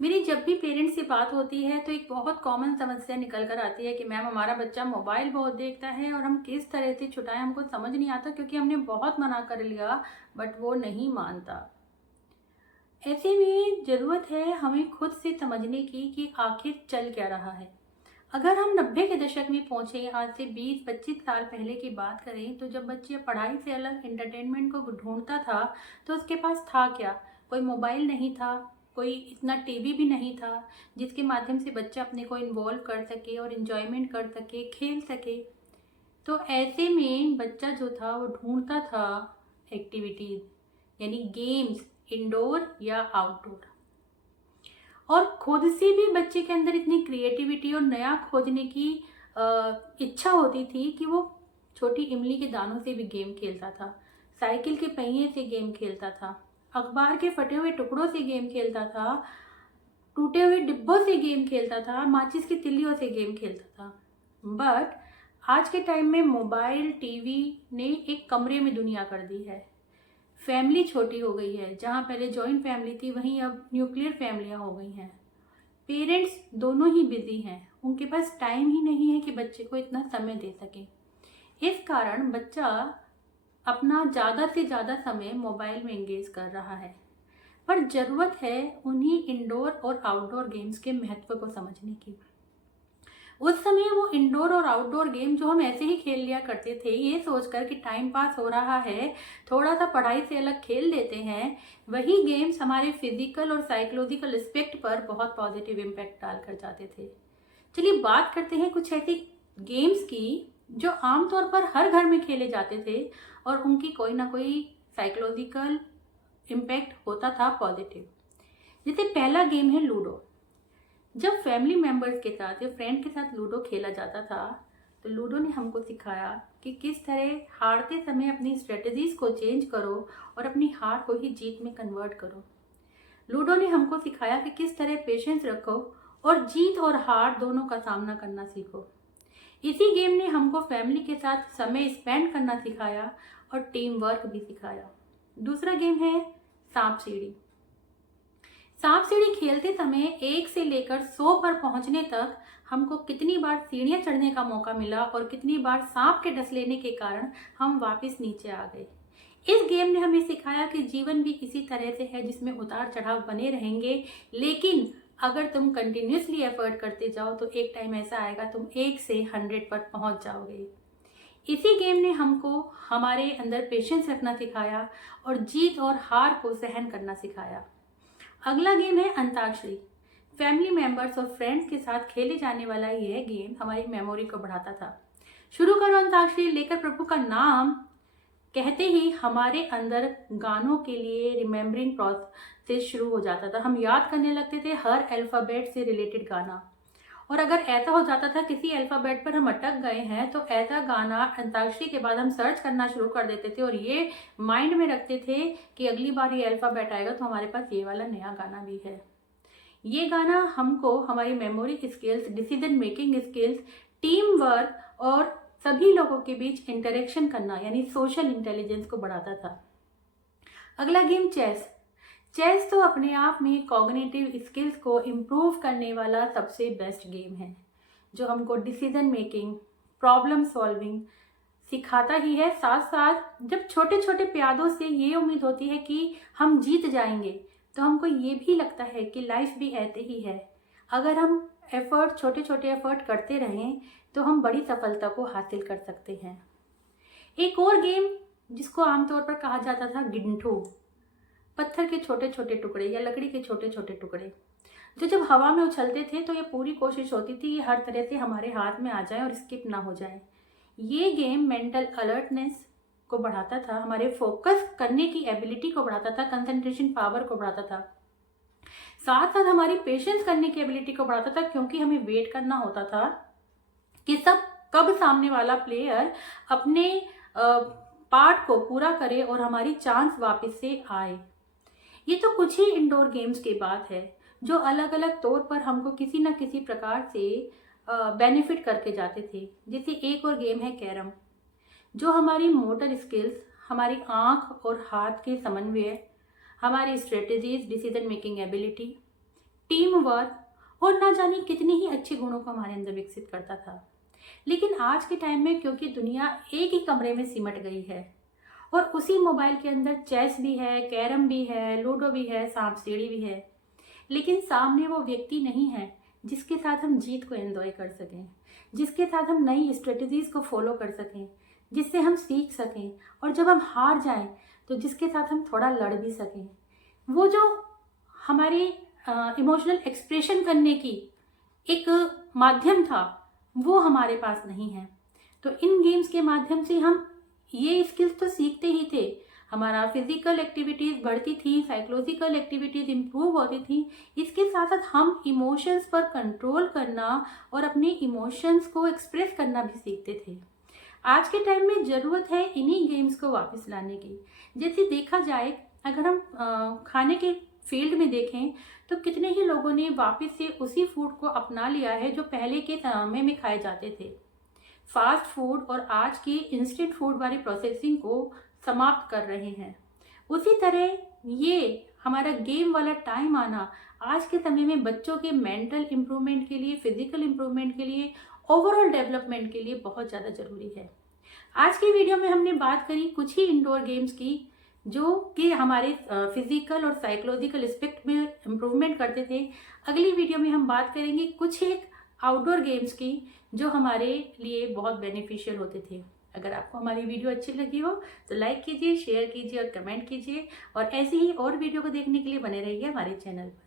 मेरी जब भी पेरेंट्स से बात होती है तो एक बहुत कॉमन समस्या निकल कर आती है कि मैम हमारा बच्चा मोबाइल बहुत देखता है और हम किस तरह से छुटाएं, हमको समझ नहीं आता क्योंकि हमने बहुत मना कर लिया बट वो नहीं मानता। ऐसे में ज़रूरत है हमें खुद से समझने की कि आखिर चल क्या रहा है। अगर हम 90 के दशक में पहुंचे, आज से 20-25 साल पहले की बात करें, तो जब बच्चे पढ़ाई से अलग एंटरटेनमेंट को ढूंढता था तो उसके पास था क्या? कोई मोबाइल नहीं था, कोई इतना टीवी भी नहीं था जिसके माध्यम से बच्चा अपने को इन्वॉल्व कर सके और इन्जॉयमेंट कर सके, खेल सके। तो ऐसे में बच्चा जो था वो ढूंढता था एक्टिविटीज़, यानी गेम्स, इंडोर या आउटडोर। और खुद से भी बच्चे के अंदर इतनी क्रिएटिविटी और नया खोजने की इच्छा होती थी कि वो छोटी इमली के दानों से भी गेम खेलता था, साइकिल के पहिए से गेम खेलता था, अखबार के फटे हुए टुकड़ों से गेम खेलता था, टूटे हुए डिब्बों से गेम खेलता था, माचिस की तिल्लियों से गेम खेलता था। बट आज के टाइम में मोबाइल, टीवी ने एक कमरे में दुनिया कर दी है। फैमिली छोटी हो गई है, जहाँ पहले जॉइंट फैमिली थी वहीं अब न्यूक्लियर फैमिलियाँ हो गई हैं। पेरेंट्स दोनों ही बिजी हैं, उनके पास टाइम ही नहीं है कि बच्चे को इतना समय दे सके। इस कारण बच्चा अपना ज़्यादा से ज़्यादा समय मोबाइल में एंगेज कर रहा है। पर ज़रूरत है उन्हीं इंडोर और आउटडोर गेम्स के महत्व को समझने की। उस समय वो इंडोर और आउटडोर गेम जो हम ऐसे ही खेल लिया करते थे, ये सोचकर कि टाइम पास हो रहा है, थोड़ा सा पढ़ाई से अलग खेल लेते हैं, वही गेम्स हमारे फिजिकल और साइकोलॉजिकल एस्पेक्ट पर बहुत पॉजिटिव इम्पैक्ट डाल कर जाते थे। चलिए बात करते हैं कुछ ऐसी गेम्स की जो आमतौर पर हर घर में खेले जाते थे और उनकी कोई ना कोई साइकोलॉजिकल इम्पैक्ट होता था पॉजिटिव। जैसे पहला गेम है लूडो। जब फैमिली मेम्बर्स के साथ या फ्रेंड के साथ लूडो खेला जाता था तो लूडो ने हमको सिखाया कि किस तरह हारते समय अपनी स्ट्रेटजीज को चेंज करो और अपनी हार को ही जीत में कन्वर्ट करो। लूडो ने हमको सिखाया कि किस तरह पेशेंस रखो और जीत और हार दोनों का सामना करना सीखो। इसी गेम ने हमको फैमिली के साथ समय स्पेंड करना सिखाया और टीम वर्क भी सिखाया। दूसरा गेम है सांप सीढ़ी। सांप सीढ़ी खेलते समय 1 से लेकर 100 पर पहुंचने तक हमको कितनी बार सीढ़ियां चढ़ने का मौका मिला और कितनी बार सांप के डस लेने के कारण हम वापस नीचे आ गए। इस गेम ने हमें सिखाया कि जीवन भी इसी तरह से है, जिसमें उतार चढ़ाव बने रहेंगे, लेकिन अगर तुम कंटिन्यूसली एफर्ट करते जाओ तो एक टाइम ऐसा आएगा तुम 1 से 100 पर पहुंच जाओगे। इसी गेम ने हमको हमारे अंदर पेशेंस रखना सिखाया और जीत और हार को सहन करना सिखाया। अगला गेम है अंताक्षरी। फैमिली मेंबर्स और फ्रेंड्स के साथ खेले जाने वाला यह गेम हमारी मेमोरी को बढ़ाता था। शुरू करो अंताक्षरी लेकर प्रभु का नाम कहते ही हमारे अंदर गानों के लिए रिमेम्बरिंग प्रोसेस शुरू हो जाता था। हम याद करने लगते थे हर अल्फ़ाबेट से रिलेटेड गाना, और अगर ऐसा हो जाता था किसी अल्फ़ाबेट पर हम अटक गए हैं तो ऐसा गाना अंताक्षरी के बाद हम सर्च करना शुरू कर देते थे और ये माइंड में रखते थे कि अगली बार ये अल्फ़ाबेट आएगा तो हमारे पास ये वाला नया गाना भी है। ये गाना हमको हमारी memory skills, decision making skills, team work और सभी लोगों के बीच इंटरेक्शन करना यानी सोशल इंटेलिजेंस को बढ़ाता था। अगला गेम चेस। चेस तो अपने आप में कॉग्निटिव स्किल्स को इम्प्रूव करने वाला सबसे बेस्ट गेम है, जो हमको डिसीजन मेकिंग, प्रॉब्लम सॉल्विंग सिखाता ही है। साथ साथ जब छोटे छोटे प्यादों से ये उम्मीद होती है कि हम जीत जाएंगे तो हमको ये भी लगता है कि लाइफ भी ऐसे ही है। अगर हम छोटे छोटे एफर्ट करते रहें तो हम बड़ी सफलता को हासिल कर सकते हैं। एक और गेम जिसको आमतौर पर कहा जाता था गिंठू। पत्थर के छोटे छोटे टुकड़े या लकड़ी के छोटे छोटे टुकड़े जो जब हवा में उछलते थे तो ये पूरी कोशिश होती थी कि हर तरह से हमारे हाथ में आ जाए और स्किप ना हो जाए। ये गेम मेंटल अलर्टनेस को बढ़ाता था, हमारे फोकस करने की एबिलिटी को बढ़ाता था, कंसंट्रेशन पावर को बढ़ाता था, साथ साथ हमारी पेशेंस करने की एबिलिटी को बढ़ाता था, क्योंकि हमें वेट करना होता था कि कब सामने वाला प्लेयर अपने पार्ट को पूरा करे और हमारी चांस वापस से आए। ये तो कुछ ही इंडोर गेम्स की बात है जो अलग अलग तौर पर हमको किसी न किसी प्रकार से बेनिफिट करके जाते थे। जैसे एक और गेम है कैरम, जो हमारी मोटर स्किल्स, हमारी आंख और हाथ के समन्वय, हमारी strategies, decision making ability, team work और ना जाने कितने ही अच्छे गुणों को हमारे अंदर विकसित करता था। लेकिन आज के टाइम में क्योंकि दुनिया एक ही कमरे में सिमट गई है और उसी मोबाइल के अंदर चेस भी है, कैरम भी है, लूडो भी है, सांप सीढ़ी भी है, लेकिन सामने वो व्यक्ति नहीं है जिसके साथ हम जीत को एंजॉय कर सकें, जिसके साथ हम नई स्ट्रेटजीज को फॉलो कर सकें, जिससे हम सीख सकें, और जब हम हार जाएं तो जिसके साथ हम थोड़ा लड़ भी सकें। वो जो हमारी इमोशनल एक्सप्रेशन करने की एक माध्यम था वो हमारे पास नहीं है। तो इन गेम्स के माध्यम से हम ये स्किल्स तो सीखते ही थे, हमारा फिजिकल एक्टिविटीज़ बढ़ती थी, साइकोलॉजिकल एक्टिविटीज़ इम्प्रूव होती थी, इसके साथ साथ हम इमोशंस पर कंट्रोल करना और अपने इमोशंस को एक्सप्रेस करना भी सीखते थे। आज के टाइम में ज़रूरत है इन्हीं गेम्स को वापस लाने की। जैसे देखा जाए, अगर हम खाने के फील्ड में देखें तो कितने ही लोगों ने वापस से उसी फूड को अपना लिया है जो पहले के समय में खाए जाते थे। फास्ट फूड और आज की इंस्टेंट फूड वाली प्रोसेसिंग को समाप्त कर रहे हैं। उसी तरह ये हमारा गेम वाला टाइम आना आज के समय में बच्चों के मेंटल इम्प्रूवमेंट के लिए, फिजिकल इम्प्रूवमेंट के लिए, ओवरऑल डेवलपमेंट के लिए बहुत ज़्यादा ज़रूरी है। आज की वीडियो में हमने बात करी कुछ ही इंडोर गेम्स की जो कि हमारे फिजिकल और साइकोलॉजिकल एस्पेक्ट में इम्प्रूवमेंट करते थे। अगली वीडियो में हम बात करेंगे कुछ एक आउटडोर गेम्स की जो हमारे लिए बहुत बेनिफिशियल होते थे। अगर आपको हमारी वीडियो अच्छी लगी हो तो लाइक कीजिए, शेयर कीजिए और कमेंट कीजिए, और ऐसे ही और वीडियो को देखने के लिए बने रहिए हमारे चैनल पर।